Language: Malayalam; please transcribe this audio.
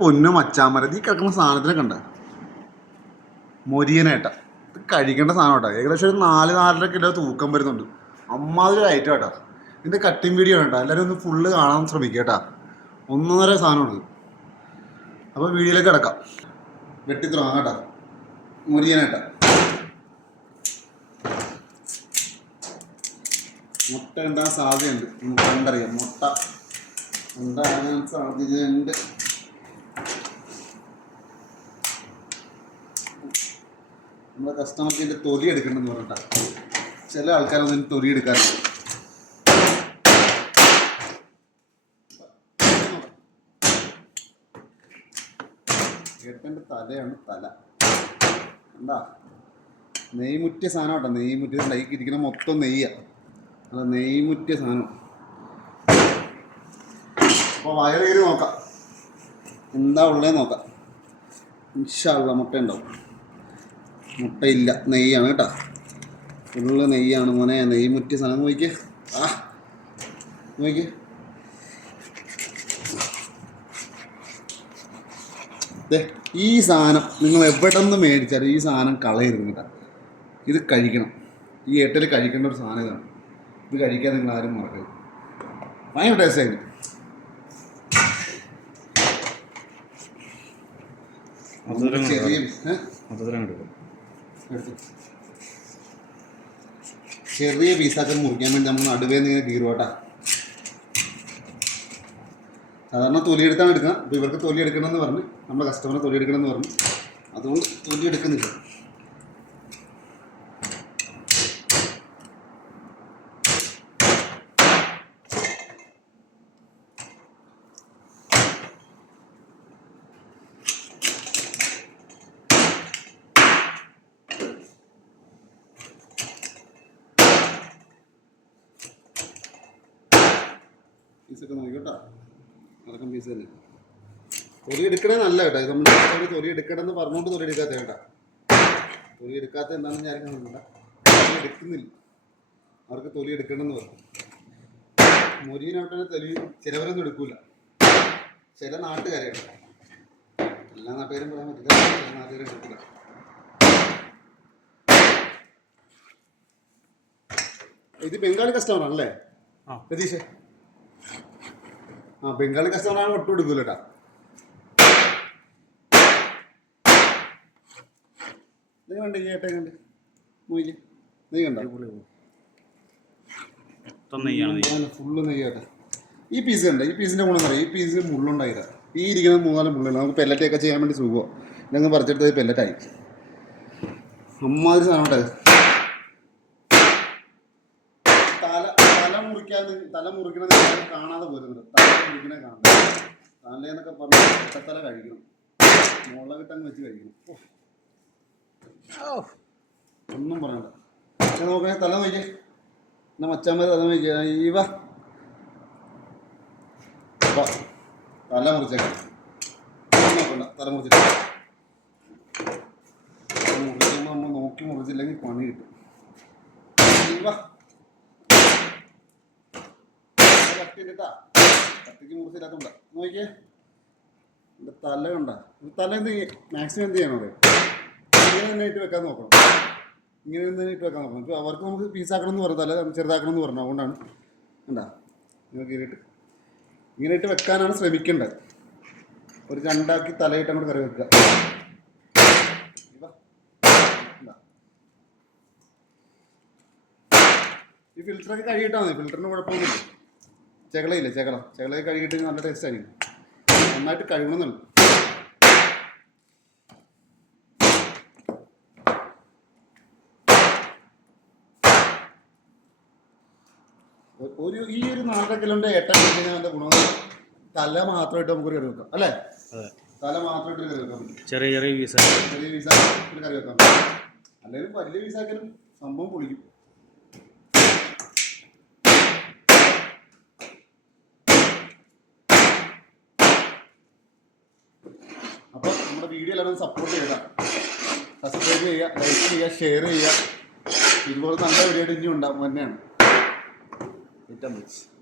പൊന്നു മച്ചാമരത്. ഈ കിടക്കുന്ന സാധനത്തിനെ കണ്ട? മൊരിയനേട്ട. ഇത് കഴിക്കേണ്ട സാധനം കേട്ടോ. ഏകദേശം ഒരു നാല് നാലര കിലോ തൂക്കം വരുന്നുണ്ട്. അമ്മാതിരി ഐറ്റം കേട്ടോ ഇതിന്റെ കട്ടിങ് വീഡിയോ കേട്ടോ. എല്ലാവരും ഒന്ന് ഫുള്ള് കാണാൻ ശ്രമിക്കുക കേട്ടോ ഒന്നൊന്നര സാധനമാണ് അപ്പോൾ വീഡിയോയിലേക്ക് കിടക്കാം. വെട്ടി തുടങ്ങാം കേട്ടോ. മൊരിയനേട്ട. മുട്ട ഉണ്ടാകാൻ സാധ്യതയുണ്ട്? നമുക്ക് കണ്ടറിയാം. മുട്ട. ഉണ്ടാകാൻ സാധ്യതയുണ്ട്? നമ്മുടെ കസ്റ്റമർക്ക് തൊലി എടുക്കണമെന്ന് പറഞ്ഞിട്ട്. ചില ആൾക്കാരൊന്നും തൊലി എടുക്കാറില്ല ഏട്ടന്റെ തലയാണ് തല. എന്താ നെയ്മുറ്റ സാധനം കേട്ടോ. നെയ്മുറ്റ ലൈക്ക് ഇരിക്കുന്ന മൊത്തം നെയ്യാണ് അത് നെയ്മുറ്റ സാധനം. അപ്പോൾ വയറേറി നോക്കാം. എന്താ ഉള്ളത് നോക്കാം. ഇൻഷാള്ള മുട്ട ഉണ്ടാവും. മുട്ടയില്ല. നെയ്യാണ് കേട്ടോ. ഫുള്ള് നെയ്യാണ് മോനെ. നെയ്യ് മുറ്റിയ സാധനം നോക്കിയ ആ നോക്കിയ ഈ സാധനം നിങ്ങൾ എവിടെ നിന്ന് മേടിച്ചാലും ഈ സാധനം കളയരുത് കേട്ടോ. ഇത് കഴിക്കണം. ഈ ഏട്ടൽ കഴിക്കേണ്ട ഒരു സാധനം ഇതാണ്. ഇത് കഴിക്കാൻ നിങ്ങൾ ആരും മറക്കരുത്. ഭയങ്കര ടേസ്റ്റായിരുന്നു ചെറിയ ഏ? ചെറിയ പീസാക്കി മുറിക്കാൻ വേണ്ടി നമ്മൾ നടുവേ നിന്ന് കീറുവാട്ടാ സാധാരണ തൊലി എടുത്താണ് എടുക്കുക അപ്പോൾ ഇവർക്ക് തൊലി എടുക്കണമെന്ന് പറഞ്ഞ് നമ്മുടെ കസ്റ്റമറെ തൊലി എടുക്കണമെന്ന് പറഞ്ഞു. അതുകൊണ്ട് തൊലി എടുക്കുന്നില്ല. പീസൊക്കെ നോക്കി കേട്ടോ. അടക്കം പീസ് തന്നെ. തൊലി എടുക്കണേ നല്ല കേട്ടോ. ഇത് നമ്മൾ തൊലി എടുക്കണമെന്ന് പറഞ്ഞുകൊണ്ട് തൊലി എടുക്കാത്ത കേട്ടോ. തൊലി എടുക്കാത്ത എന്താണെന്ന് ഞാൻ കാണുന്നില്ല തൊലി എടുക്കുന്നില്ല. അവർക്ക് തൊലി എടുക്കണമെന്ന് പറഞ്ഞു. മൊരീനായിട്ടാണ് തൊലി ചിലവരൊന്നും എടുക്കൂല. ചില നാട്ടുകാരെ കേട്ടോ എല്ലാ നാട്ടുകാരും പറയാൻ പറ്റില്ല. ചില നാട്ടുകാരും എടുക്കില്ല ഇത് ബംഗാളി കസ്റ്റമർ ആണല്ലേ? ആ. ആ ബംഗാളി കസ്റ്റമറാണ് ഒട്ടും എടുക്കൂല കേട്ടാ നീ കണ്ട് ഈ ഏട്ടൻ കണ്ട്. മൂയിൽ നീ കണ്ട? മൊത്തം നെയ്യാണ് നെയ്യ് ഫുള്ള് നെയ്യാട്ടെ ഈ പീസ് കണ്ട? ഈ പീസിന്റെ ഗുണം അറിയാം ഈ പീസ് മുള്ളുണ്ടായില്ല ഈ ഇരിക്കുന്ന മൂന്നാൽ മുള്ളുണ്ട് നമുക്ക് പെല്ലറ്റൊക്കെ ചെയ്യാൻ വേണ്ടി സുഖമോ. ഞങ്ങൾ പറിച്ചെടുത്തത് പെല്ലറ്റായി അമ്മാതിരി സാധനം കേട്ടോ തല. തല മുറിക്കാൻ തല മുറിക്കണത് കാണാതെ പോരുന്നുണ്ട്. തല മുറിക്കണേ കാണാം. തലേന്നൊക്കെ പറഞ്ഞ് ഇട്ടത്തല കഴിക്കണം. മുളകിട്ടങ്ങ് വെച്ച് കഴിക്കണം. ഒന്നും പറയണ്ട ഞാൻ നോക്കണേ തല നോക്കിയേ എന്നാ മച്ചാമ്മ തല നോക്കിയ ഈവ തല മുറിച്ചേക്കാം. നോക്കണ്ട. തല മുറിച്ചിട്ട്. മുറിക്കുമ്പോൾ നമ്മൾ നോക്കി മുറിച്ചില്ലെങ്കിൽ പണി കിട്ടും. ഈവ കട്ടിട്ടാ കത്തിക്ക് മുറിച്ചില്ലാത്തോണ്ട നോക്കിയേ. തല തല എന്ത് വെക്കാൻ നമുക്ക് പീസാക്കണം ചെറുതാക്കണം അതുകൊണ്ടാണ്. കണ്ടാ? നിങ്ങൾക്ക് ഇങ്ങനെ ഇട്ട് വെക്കാനാണ് ശ്രമിക്കേണ്ടത് ഒരു രണ്ടാക്കി തലയിട്ട് അങ്ങോട്ട് കറി വെക്കുക. ഈ ഫിൽറ്ററൊക്കെ കഴുകിയിട്ടാൽ മതി. ഫിൽറ്ററിന് കുഴപ്പമൊന്നുമില്ല. ചെകളയില്ലേ ചെകള ചെകളയൊക്കെ കഴുകിയിട്ട് നല്ല ടേസ്റ്റ് ആയിരിക്കും. നന്നായിട്ട് കഴുകണമെന്നുള്ളു ഒരു ഈ ഒരു നാലര കിലോന്റെ ഏട്ടൻ കഴിഞ്ഞാൽ ഗുണം? തല മാത്രമായിട്ട് നമുക്ക് കറി വെക്കാം. അല്ലേ? തല മാത്രമായിട്ട് കറി വെക്കാൻ പറ്റും. ചെറിയ ചെറിയ പീസ് ചെറിയ പീസാക്കി കറി വെക്കാം. അല്ലെങ്കിൽ വലിയ പീസാക്കിയാലും സംഭവം പൊളിക്കും അപ്പോൾ നമ്മുടെ വീഡിയോ എല്ലാവരും സപ്പോർട്ട് ചെയ്യുക. സബ്സ്ക്രൈബ് ചെയ്യുക ലൈക്ക് ചെയ്യുക ഷെയർ ചെയ്യുക. ഇതുപോലെ നല്ല വീഡിയോ ഇനിയും ഉണ്ടാകും തന്നെയാണ് ഏറ്റവും ബെസ്റ്റ്